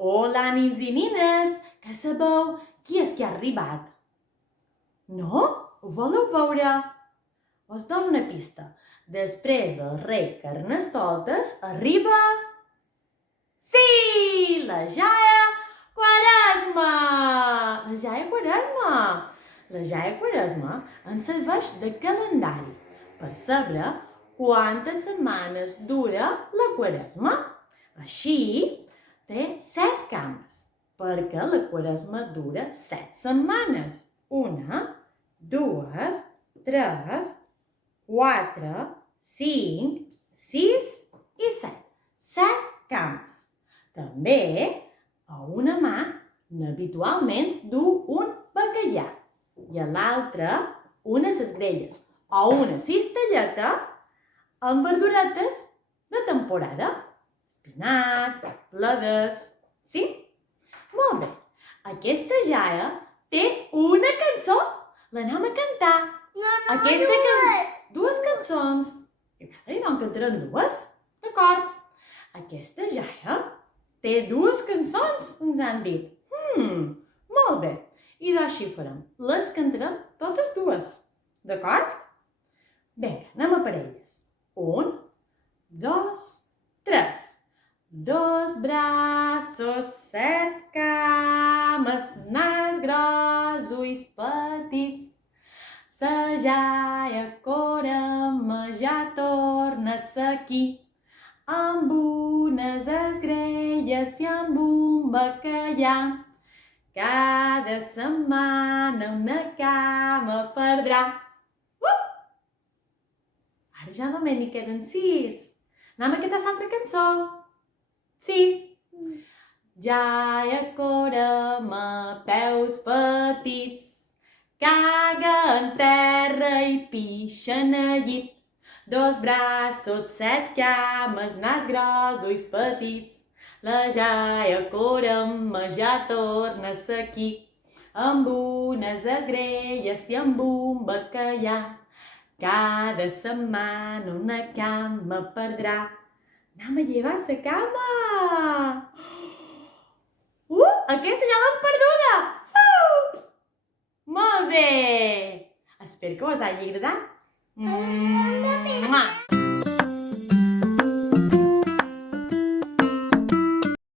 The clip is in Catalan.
Hola, nins i nines, que sabeu qui és que ha arribat? No? Ho voleu veure? Us dono una pista. Després del rei Carnestoltes arriba... Sí! La Jaia Quaresma! La Jaia Quaresma! La Jaia Quaresma ens serveix de calendari per saber quantes setmanes dura la Quaresma. Així, té 7 cames, perquè la Quaresma dura 7 setmanes. 1, 2, 3, 4, 5, 6 i 7. 7 cames. També a una mà habitualment du un bacallà i a l'altra unes esgrelles o una cistelleta amb verduretes de temporada. Espinacs, bledes... Sí? Molt bé. Aquesta jaia té una cançó. L'anem a cantar. Dues cançons. I doncs cantarem dues? D'acord. Aquesta jaia té dues cançons, ens han dit. Molt bé. I d'així farem. Les cantarem totes dues. D'acord? Vinga, anem a per elles. 1, 2, 3. 2 braços, 7 cames, nas gros, ulls petits. Sa jaia Corema ja torna aquí, amb unes esgrelles i amb un bacallà. Cada setmana una cama perdrà. Ara ja només n'hi queden 6. Anem a cantar l'altra cançó. Sí. Jaia Corema, peus petits, caga en terra i pixa en el llit. 2 braços, 7 cames, nas gros, ulls petits. La jaia Corema ja torna aquí, amb unes esgrelles i amb un bacallà. Cada setmana una cama perdrà. Anem a llevar la cama! Aquesta ja l'hem perduda! Molt bé! Espero que us hagi agradat.